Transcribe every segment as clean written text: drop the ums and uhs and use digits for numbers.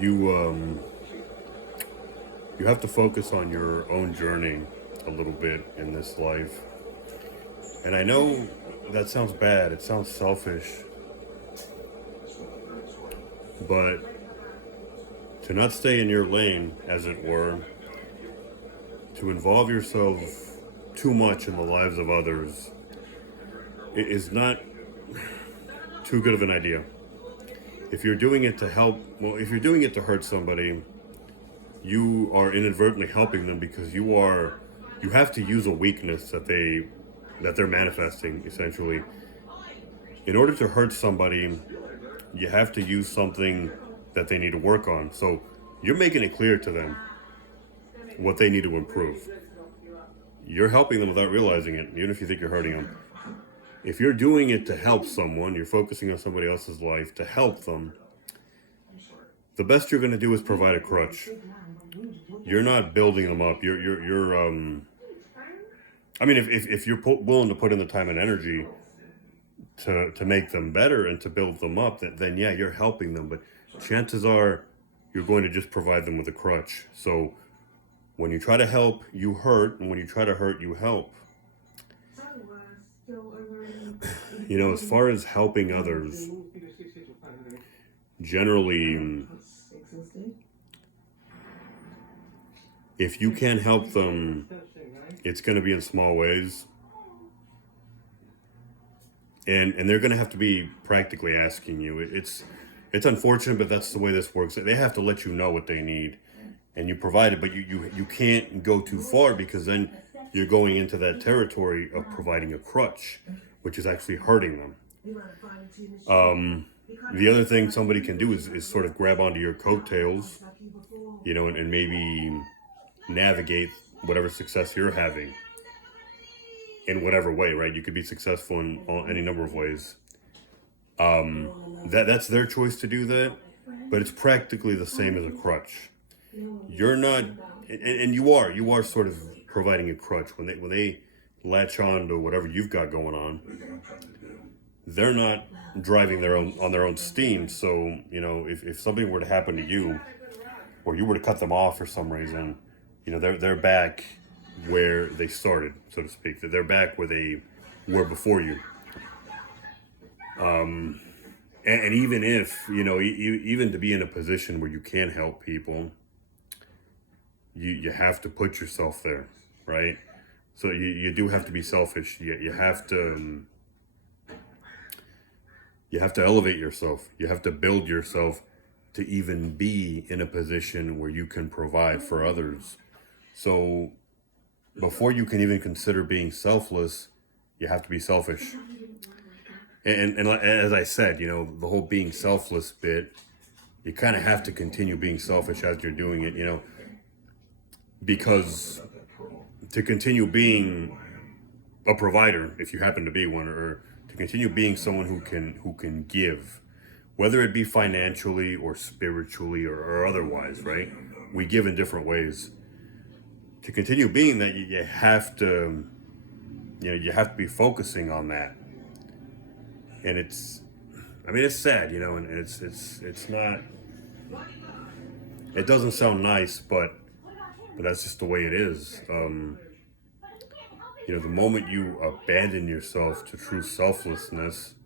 you you have to focus on your own journey a little bit in this life. And I know that sounds bad, it sounds selfish, but to not stay in your lane, as it were, to involve yourself too much in the lives of others, it is not too good of an idea. If you're doing it to help, well, if you're doing it to hurt somebody, you are inadvertently helping them because you have to use a weakness that they're manifesting essentially. In order to hurt somebody, you have to use something that they need to work on. So you're making it clear to them what they need to improve. You're helping them without realizing it, even if you think you're hurting them. If you're doing it to help someone, you're focusing on somebody else's life to help them, the best you're going to do is provide a crutch. You're not building them up. I mean, if you're willing to put in the time and energy to make them better and to build them up, then yeah, you're helping them. But chances are you're going to just provide them with a crutch. So when you try to help, you hurt. And when you try to hurt, you help. As far as helping others, generally, if you can't help them, it's going to be in small ways. And they're going to have to be practically asking you. It's unfortunate, but that's the way this works. They have to let you know what they need, and you provide it. But you can't go too far because then you're going into that territory of providing a crutch, which is actually hurting them. The other thing somebody can do is sort of grab onto your coattails, and maybe navigate whatever success you're having in whatever way, right? You could be successful in any number of ways. That's their choice to do that, but it's practically the same as a crutch. You're not, and you are sort of providing a crutch when they latch on to whatever you've got going on. They're not driving on their own steam. So if something were to happen to you, or you were to cut them off for some reason, they're back where they started, so to speak. They're back where they were before you. And even if even to be in a position where you can help people, you have to put yourself there, right? So you do have to be selfish. You have to elevate yourself. You have to build yourself to even be in a position where you can provide for others. So before you can even consider being selfless, you have to be selfish. And as I said, the whole being selfless bit, you kind of have to continue being selfish as you're doing it, because to continue being a provider, if you happen to be one, or to continue being someone who can give, whether it be financially or spiritually or otherwise, right? We give in different ways. To continue being that, you have to be focusing on that. And it's sad, and it's not, it doesn't sound nice, but that's just the way it is. The moment you abandon yourself to true selflessness,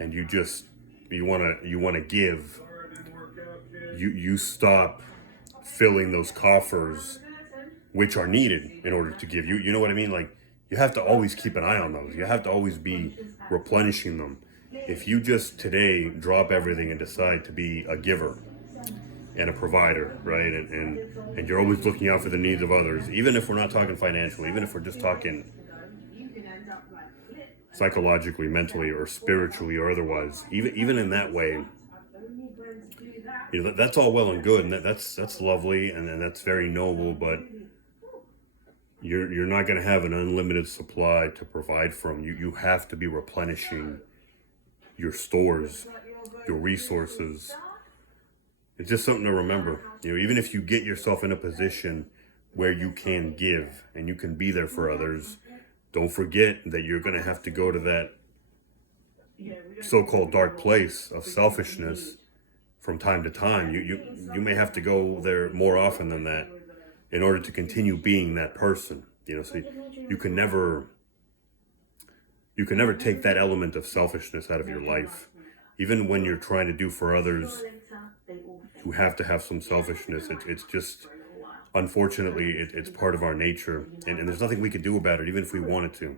and you want to give, you stop filling those coffers, which are needed in order to give. You know what I mean? Like, you have to always keep an eye on those. You have to always be replenishing them. If you just today drop everything and decide to be a giver and a provider, right? And you're always looking out for the needs of others, even if we're not talking financially, even if we're just talking psychologically, mentally, or spiritually, or otherwise, even in that way, that's all well and good, and that's lovely, and that's very noble, but you're not going to have an unlimited supply to provide from. You have to be replenishing your stores, your resources. It's just something to remember. Even if you get yourself in a position where you can give and you can be there for others, don't forget that you're going to have to go to that so-called dark place of selfishness from time to time. You may have to go there more often than that in order to continue being that person. So you can never take that element of selfishness out of your life. Even when you're trying to do for others, you have to have some selfishness. It's just, unfortunately, it's part of our nature, and there's nothing we can do about it, even if we wanted to.